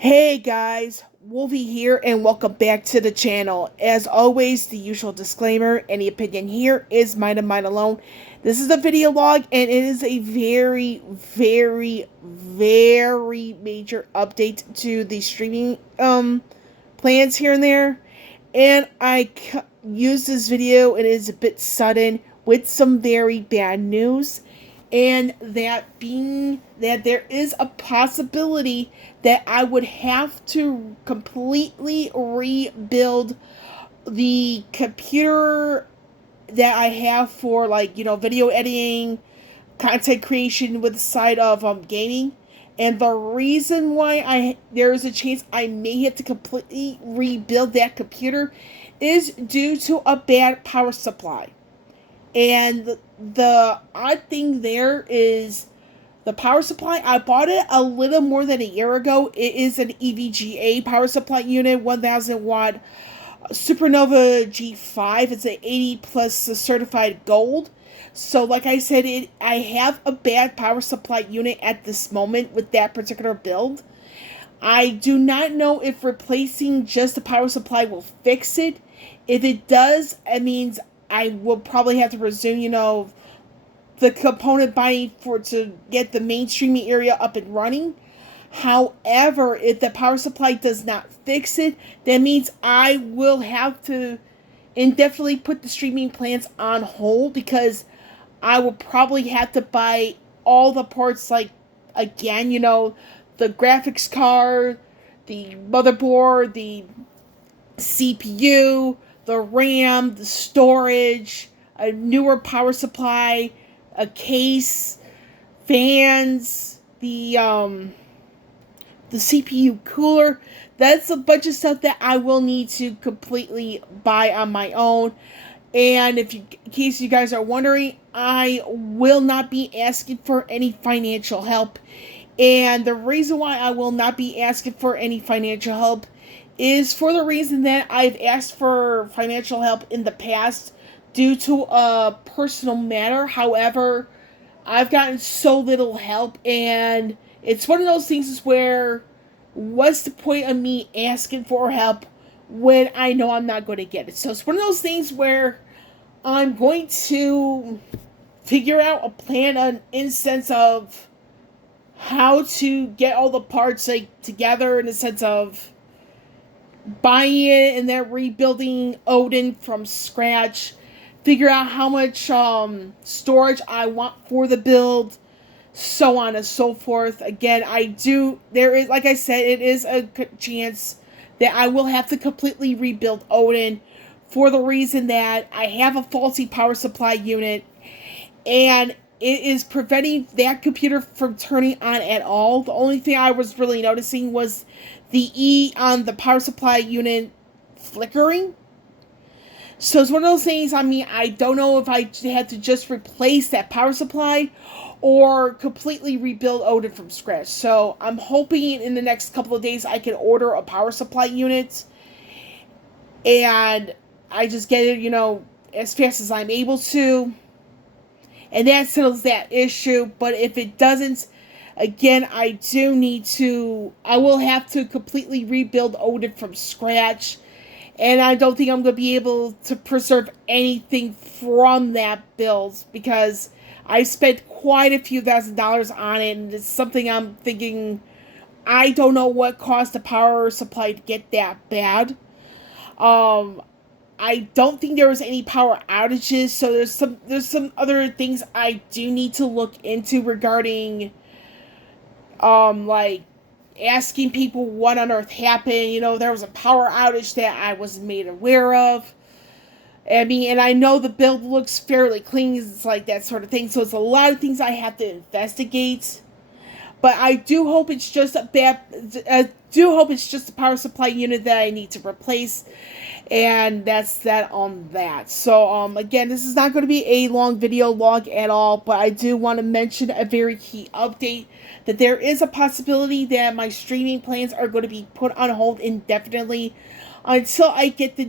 Hey guys, Wolvie here and welcome back to the channel. As always, the usual disclaimer, any opinion here is mine and mine alone. This is a video log and it is a very major update to the streaming plans here and there. And I use this video, it is a bit sudden with some very bad news, and that being that there is a possibility that I would have to completely rebuild the computer that I have for, like, video editing, content creation with the side of gaming. And the reason why there is a chance I may have to completely rebuild that computer is due to a bad power supply. And the odd thing there is the power supply. I bought it a little more than a year ago. It is an EVGA power supply unit, 1000 watt Supernova G5. It's an 80 plus certified gold. So like I said, I have a bad power supply unit at this moment with that particular build. I do not know if replacing just the power supply will fix it. If it does, it means I will probably have to resume, the component buying to get the main streaming area up and running. However, if the power supply does not fix it, that means I will have to indefinitely put the streaming plans on hold, because I will probably have to buy all the parts, like, again, the graphics card, the motherboard, the CPU, the RAM, the storage, a newer power supply, a case, fans, the CPU cooler. That's a bunch of stuff that I will need to completely buy on my own. And in case you guys are wondering, I will not be asking for any financial help. And the reason why I will not be asking for any financial help is for the reason that I've asked for financial help in the past due to a personal matter. However, I've gotten so little help, and it's one of those things where, what's the point of me asking for help when I know I'm not going to get it? So it's one of those things where I'm going to figure out a plan in sense of how to get all the parts, like, together, in the sense of buying it and then rebuilding Odin from scratch. Figure out how much storage I want for the build, so on and so forth. Again, there is, like I said, it is a chance that I will have to completely rebuild Odin, for the reason that I have a faulty power supply unit, and it is preventing that computer from turning on at all. The only thing I was really noticing was the E on the power supply unit flickering. So it's one of those things, I don't know if I had to just replace that power supply or completely rebuild Odin from scratch. So I'm hoping in the next couple of days I can order a power supply unit, and I just get it, as fast as I'm able to. And that settles that issue. But if it doesn't, again, I will have to completely rebuild Odin from scratch. And I don't think I'm going to be able to preserve anything from that build, because I spent quite a few $1,000s on it, and it's something I'm thinking, I don't know what caused the power supply to get that bad. I don't think there was any power outages, so there's some other things I do need to look into regarding, like, asking people what on earth happened. There was a power outage that I wasn't made aware of. And I know the build looks fairly clean. It's like that sort of thing. So it's a lot of things I have to investigate. But I do hope it's just the power supply unit that I need to replace. And that's that on that. So, again, this is not going to be a long video log at all, but I do want to mention a very key update, that there is a possibility that my streaming plans are going to be put on hold indefinitely until I get a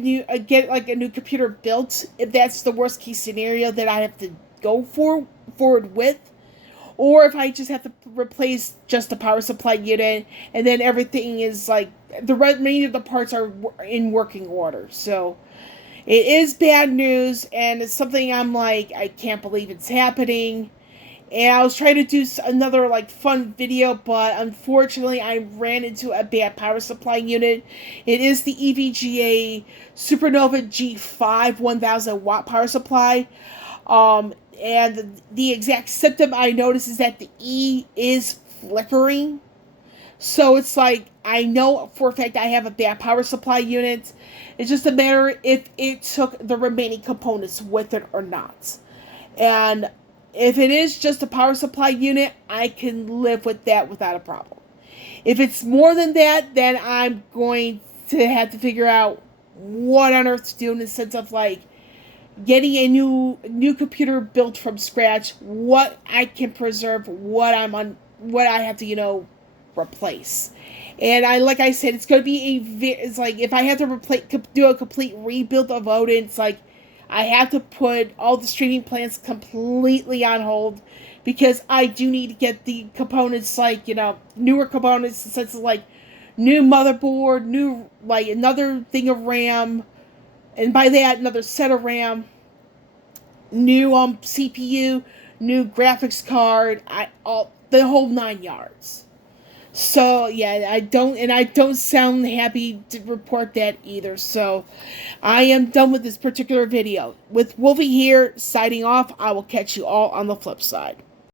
new computer built, if that's the worst case scenario that I have to go forward with. or if I just have to replace just the power supply unit, and then everything is like the remainder of the parts are in working order. So it is bad news, and it's something I'm like, I can't believe it's happening. And I was trying to do another like fun video, but unfortunately I ran into a bad power supply unit. It is the EVGA Supernova G5 1000 watt power supply. And the exact symptom I noticed is that the E is flickering. So it's like, I know for a fact I have a bad power supply unit. It's just a matter if it took the remaining components with it or not. And if it is just a power supply unit, I can live with that without a problem. If it's more than that, then I'm going to have to figure out what on earth to do in the sense of like getting a new computer built from scratch, what I can preserve, what I have to, replace. And like I said, it's going to be it's like if I have to do a complete rebuild of Odin, it's like I have to put all the streaming plans completely on hold because I do need to get the components, like, newer components, in the sense of like new motherboard, new, like, another thing of RAM, and by that, another set of RAM, new CPU, new graphics card, the whole 9 yards. So yeah, I don't sound happy to report that either. So I am done with this particular video. With Wolvie here, signing off. I will catch you all on the flip side.